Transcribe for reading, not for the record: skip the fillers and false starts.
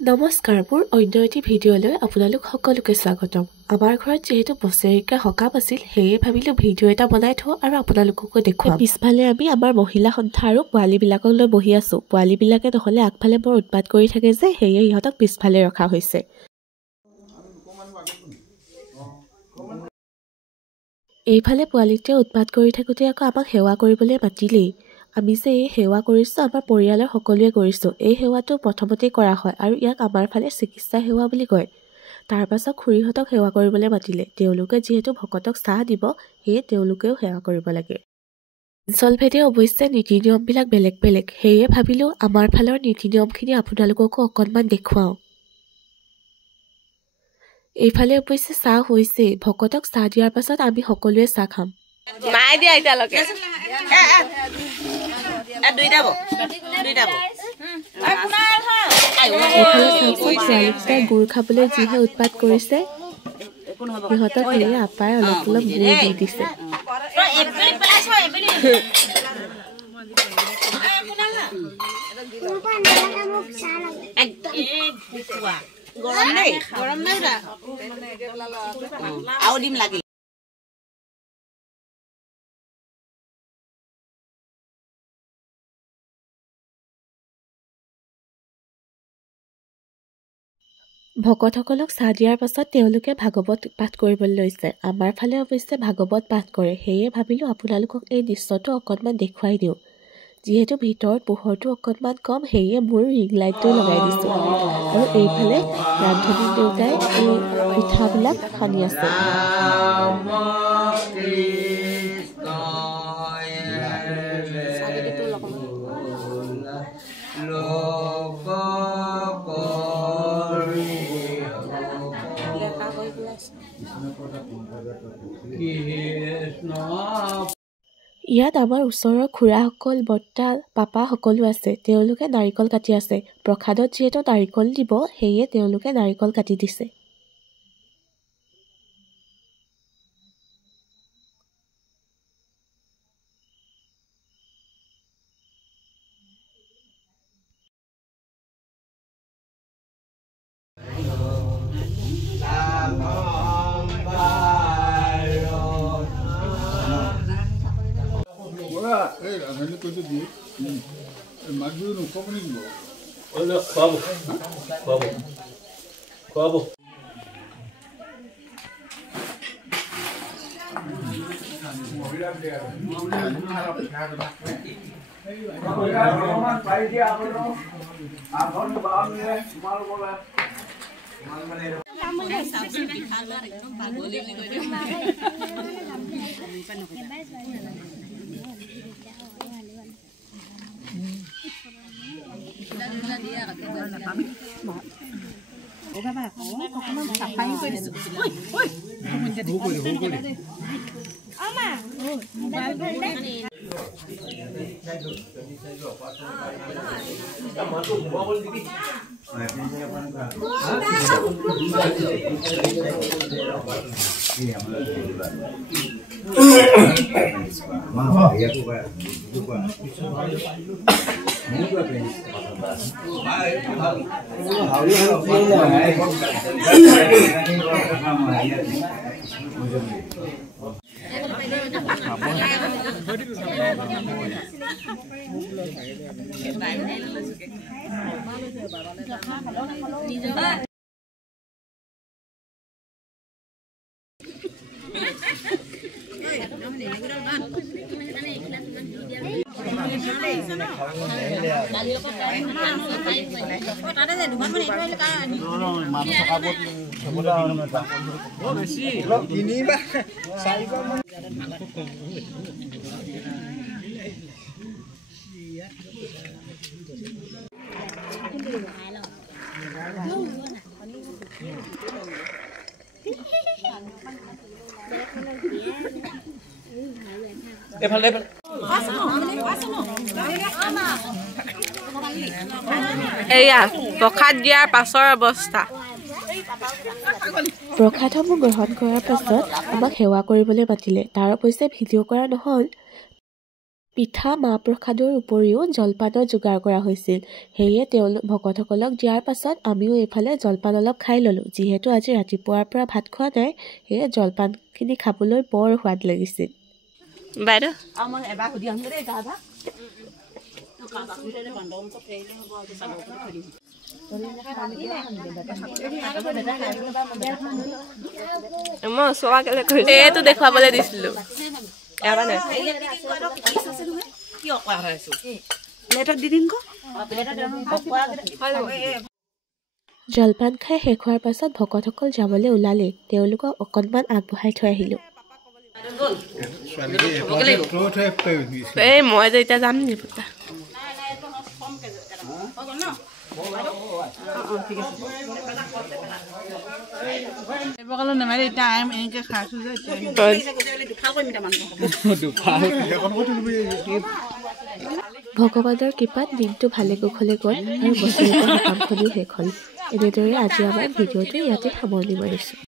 নমস্কাৰ, মোৰ অন্য এটি ভিডিঅ'লৈ আপোনালোক সকলোকে স্বাগতম। আমাৰ ঘৰত যিহেতু বছৰেকীয়া সকাম আছিল, সেয়ে ভাবিলোঁ ভিডিঅ' এটা বনাই থওঁ আৰু আপোনালোককো দেখুৱাম। পিছফালে আমি আমাৰ মহিলা সন্থা আৰু পোৱালীবিলাকক লৈ বহি আছোঁ। পোৱালীবিলাকে নহ'লে আগফালে বৰ উৎপাত কৰি থাকে যে, সেয়ে ইহঁতক পিছফালে ৰখা হৈছে। এইফালে পোৱালিটোৱে উৎপাত কৰি থাকোঁতে আকৌ আমাক সেৱা কৰিবলৈ মাতিলেই। আমি যে এই সেৱা কৰিছোঁ, আমাৰ পৰিয়ালৰ সকলোৱে কৰিছোঁ। এই সেৱাটো প্ৰথমতেই কৰা হয় আৰু ইয়াক আমাৰ ফালে চিকিৎসা সেৱা বুলি কয়। তাৰ পাছত খুৰীহঁতক সেৱা কৰিবলৈ মাতিলে। তেওঁলোকে যিহেতু ভকতক চাহ দিব, সেয়ে তেওঁলোকেও সেৱা কৰিব লাগে। অঞ্চলভেদে অৱশ্যে নীতি নিয়মবিলাক বেলেগ বেলেগ, সেয়ে ভাবিলোঁ আমাৰ ফালৰ নীতি নিয়মখিনি আপোনালোককো অকণমান দেখুৱাওঁ। এইফালে অৱশ্যে চাহ হৈছেই। ভকতক চাহ দিয়াৰ পাছত আমি সকলোৱে চাহ খাম। নাই দিয়া এতিয়ালৈকে ছোৱালীকেইটাই গুড় খাবলৈ যিহে উৎপাত কৰিছে, সিহঁতক সেয়ে আপাই অলপ অলপ গুড় দি দিছে। ভকতসকলক চাহ দিয়াৰ পাছত তেওঁলোকে ভাগৱত পাঠ কৰিবলৈ লৈছে। আমাৰ ফালে অৱশ্যে ভাগৱত পাঠ কৰে, সেয়ে ভাবিলোঁ আপোনালোকক এই দৃশ্যটো অকণমান দেখুৱাই দিওঁ। যিহেতু ভিতৰত পোহৰটো অকণমান কম, সেয়ে মোৰ ৰিং লাইটটো লগাই দিছোঁ। আৰু এইফালে ৰান্ধনী দেউতাই এই পিঠাবিলাক সানি আছে। ইয়াত আমাৰ ওচৰৰ খুৰাসকল, বৰ্তা, পাপা সকলো আছে। তেওঁলোকে নাৰিকল কাটি আছে। প্ৰসাদত যিহেতু নাৰিকল দিব, সেয়ে তেওঁলোকে নাৰিকল কাটি দিছে। এয়া প্ৰসাদ দিয়াৰ পাছৰ অৱস্থা। প্ৰসাদসমূহ গ্ৰহণ কৰাৰ পাছত আমাক সেৱা কৰিবলৈ মাতিলে। তাৰ অৱশ্যে ভিডিঅ' কৰা নহ'ল। পিঠা মাহ প্ৰসাদৰ উপৰিও জলপানৰ যোগাৰ কৰা হৈছিল। সেয়ে ভকতসকলক দিয়াৰ পাছত আমিও এইফালে জলপান অলপ খাই ল'লোঁ। যিহেতু আজি ৰাতিপুৱাৰ পৰা ভাত খোৱা নাই, সেয়ে জলপানখিনি খাবলৈ বৰ সোৱাদ লাগিছিল। বাইদেউ মই এইটো দেখুৱাবলৈ দিছিলোঁ। জলপান খাই শেষ হোৱাৰ পাছত ভকতসকল যাবলৈ ওলালে। তেওঁলোকক অকণমান আগবঢ়াই থৈ আহিলোঁ। এই মই যে এতিয়া যাম নি পুতা ভগৱানৰ কৃপাত দিনটো ভালে কুশলে গ'ল আৰু বছৰেকৰ সকামখনিও শেষ হ'ল। এনেদৰে আজি আমাৰ ভিডিঅ'টো ইয়াতে সামৰণি মাৰিছোঁ।